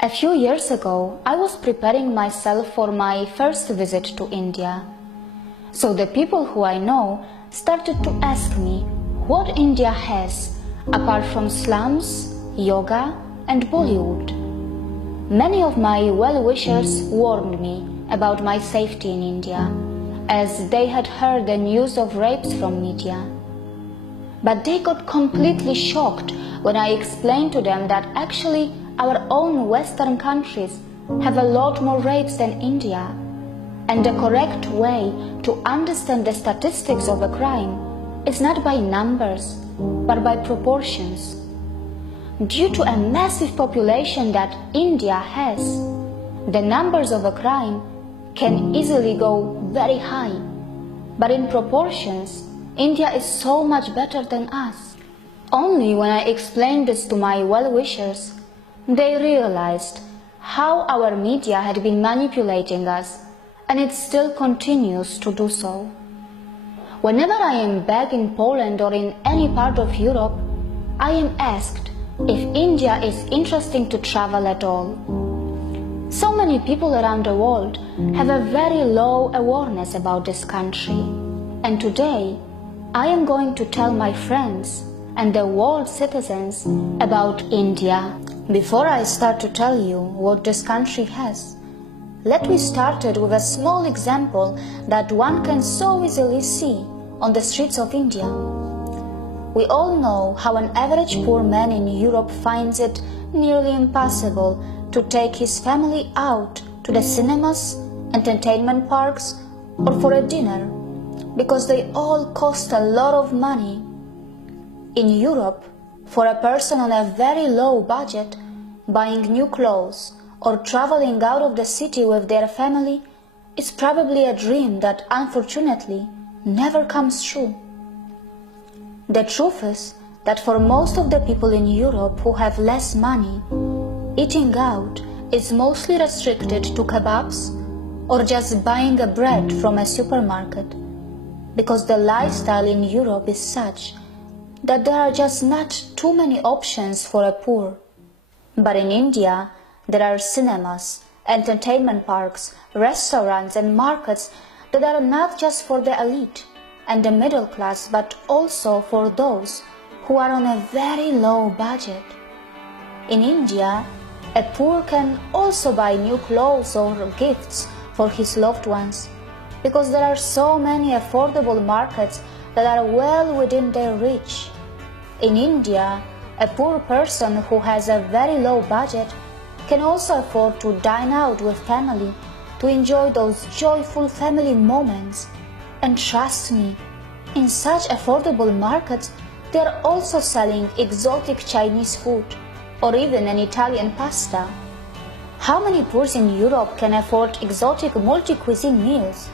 A few years ago, I was preparing myself for my first visit to India. So the people who I know started to ask me what India has apart from slums, yoga and Bollywood. Many of my well-wishers warned me about my safety in India, as they had heard the news of rapes from media. But they got completely shocked when I explained to them that actually our own Western countries have a lot more rapes than India, and the correct way to understand the statistics of a crime is not by numbers, but by proportions. Due to a massive population that India has, the numbers of a crime can easily go very high, but in proportions, India is so much better than us. Only when I explained this to my well-wishers, they realized how our media had been manipulating us, and it still continues to do so. Whenever I am back in Poland or in any part of Europe, I am asked if India is interesting to travel at all. So many people around the world have a very low awareness about this country, and today I am going to tell my friends and the world citizens about India. Before I start to tell you what this country has, let me start it with a small example that one can so easily see on the streets of India. We all know how an average poor man in Europe finds it nearly impossible to take his family out to the cinemas, entertainment parks, or for a dinner, because they all cost a lot of money. In Europe, for a person on a very low budget, buying new clothes or traveling out of the city with their family is probably a dream that unfortunately never comes true. The truth is that for most of the people in Europe who have less money, eating out is mostly restricted to kebabs or just buying a bread from a supermarket, because the lifestyle in Europe is such that there are just not too many options for a poor. But in India, there are cinemas, entertainment parks, restaurants and markets that are not just for the elite and the middle class, but also for those who are on a very low budget. In India, a poor can also buy new clothes or gifts for his loved ones, because there are so many affordable markets that are well within their reach. In India, a poor person who has a very low budget can also afford to dine out with family to enjoy those joyful family moments. And trust me, in such affordable markets, they are also selling exotic Chinese food or even an Italian pasta. How many poors in Europe can afford exotic multi-cuisine meals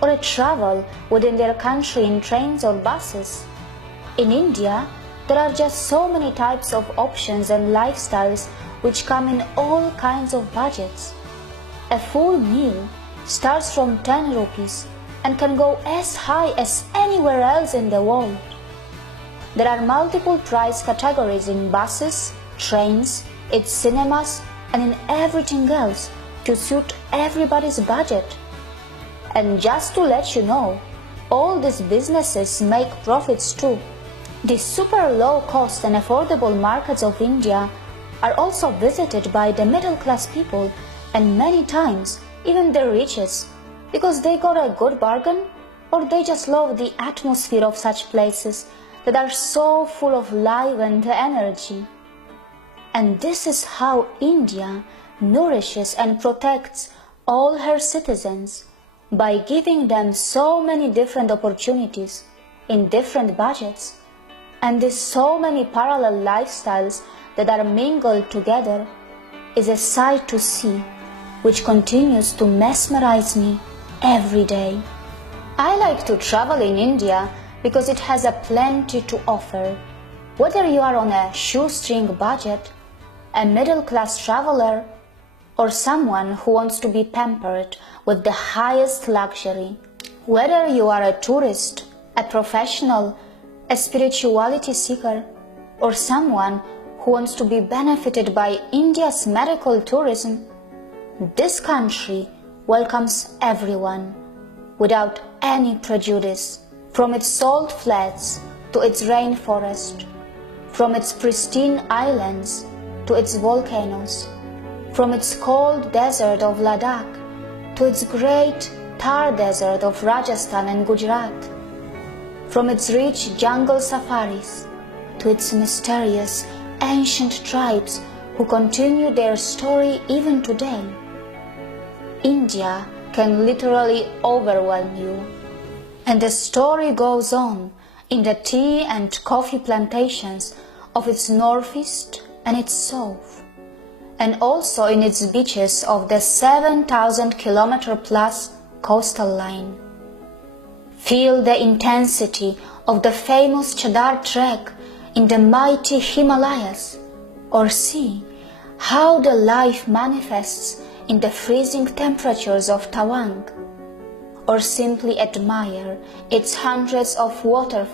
or a travel within their country in trains or buses? In India, there are just so many types of options and lifestyles which come in all kinds of budgets. A full meal starts from 10 rupees and can go as high as anywhere else in the world. There are multiple price categories in buses, trains, its cinemas, and in everything else to suit everybody's budget. And just to let you know, all these businesses make profits too. The super low cost and affordable markets of India are also visited by the middle class people, and many times even the richest, because they got a good bargain or they just love the atmosphere of such places that are so full of life and energy. And this is how India nourishes and protects all her citizens, by giving them so many different opportunities in different budgets, and these so many parallel lifestyles that are mingled together is a sight to see, which continues to mesmerize me every day. I like to travel in India because it has a plenty to offer. Whether you are on a shoestring budget, a middle-class traveler, or someone who wants to be pampered with the highest luxury. Whether you are a tourist, a professional, a spirituality seeker, or someone who wants to be benefited by India's medical tourism, this country welcomes everyone without any prejudice, from its salt flats to its rainforest, from its pristine islands to its volcanoes, from its cold desert of Ladakh to its great Thar desert of Rajasthan and Gujarat, from its rich jungle safaris to its mysterious ancient tribes who continue their story even today. India can literally overwhelm you. And the story goes on in the tea and coffee plantations of its northeast and its south, and also in its beaches of the 7,000-kilometer plus coastal line. Feel the intensity of the famous Chadar trek in the mighty Himalayas, or see how the life manifests in the freezing temperatures of Tawang, or simply admire its hundreds of waterfalls